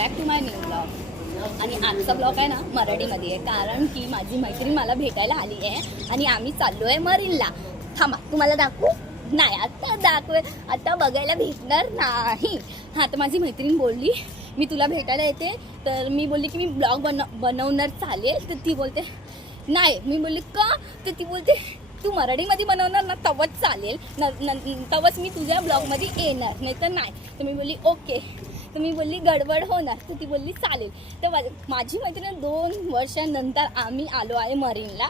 Back to my new blog. आणि आजचा blog आहे ना मराठीमध्ये आहे, कारण की माझी मैत्रीण मला भेटायला आली आहे आणि आम्ही चाललो आहे मरीनला. थांबा तुम्हाला दाखवू. नाही आता आता बघायला भेटणार नाही. हां, तर माझी मैत्रीण बोलली मी तुला भेटायला येते. तर मी बोलली की मी ब्लॉग बनवणार चालेल. तर ती बोलते नाही. मी बोलली का? तर ती बोलते तू मराठीमध्ये बनवणार ना तवच चालेल, तवच मी तुझ्या ब्लॉगमध्ये येणार, नाही तर नाही. तर मी बोलली ओके. तर मी बोलली गडबड होणार. तर ती बोलली चालेल. तर माझी मैत्रीण 2 वर्षांनंतर आम्ही आलो आहे मरीनला.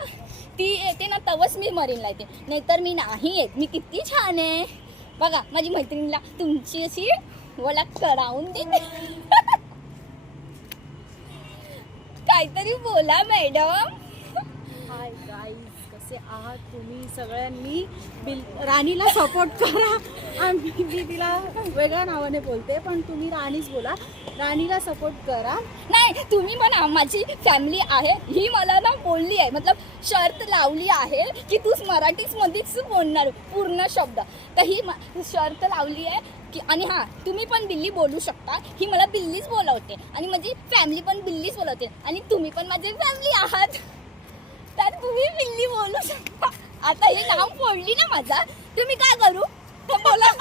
ती येते ना तवच मी मरीनला येते, नाहीतर मी नाही येत. मी किती छान आहे बघा. माझी मैत्रिणीला तुमची अशी ओळख करावून देते. काहीतरी बोला मॅडम. हाय गाईज, कसे आहात तुम्ही? सगळ्यांनी राणीला सपोर्ट करा. आम्ही मी तिला वेगळ्या नावाने बोलते, पण तुम्ही राणीच बोला. राणीला सपोर्ट करा. नाही तुम्ही म्हणा, माझी फॅमिली आहे ही मला ना बोलली आहे, मतलब शर्त लावली आहे की तूच मराठीमध्येच बोलणार पूर्ण शब्द. तर ही शर्त लावली आहे की, आणि हां तुम्ही पण बिल्ली बोलू शकता. ही मला बिल्लीच बोलवते आणि माझी फॅमिली पण बिल्लीच बोलवते आणि तुम्ही पण माझी फॅमिली आहात, तर तुम्ही बिल्ली बोलू शकता. आता हे नाव फोडली ना माझा, तुम्ही काय करू? तर बोला.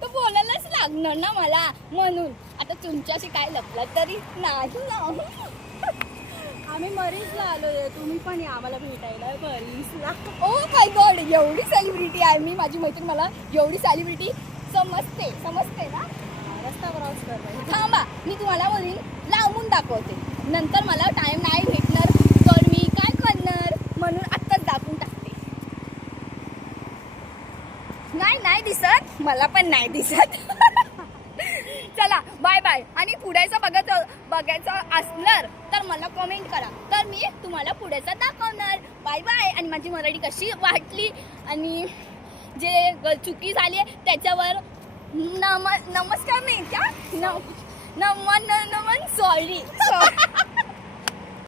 तर बोलायलाच लागणार ना मला, म्हणून आता तुमच्याशी काय लपलं तरी नाही ना. आम्ही मरीजला आलोय, तुम्ही पण या आम्हाला भेटायला मरीजला. ओ माय गॉड, एवढी सेलिब्रिटी आहे मी. माझी मैत्रीण मला एवढी सेलिब्रिटी समजते ना. रस्ता क्रॉस करताय. थांबा मी तुम्हाला वरील लांबून दाखवते. नंतर मला टाइम नाही भेटणार तर मी काय करणार, म्हणून आत्ताच दाखवून टाकते. नाही दिसत, मला पण नाही दिसत. चला बाय बाय. आणि पुढेचं बघायचं असणार तर मला कमेंट करा, तर मी तुम्हाला पुढेचं दाखवणार. Bye bye. आणि माझी मराठी कशी वाटली आणि जे चुकी झाली आहे त्याच्यावर नमस्कार नाही का, नमन सॉरी.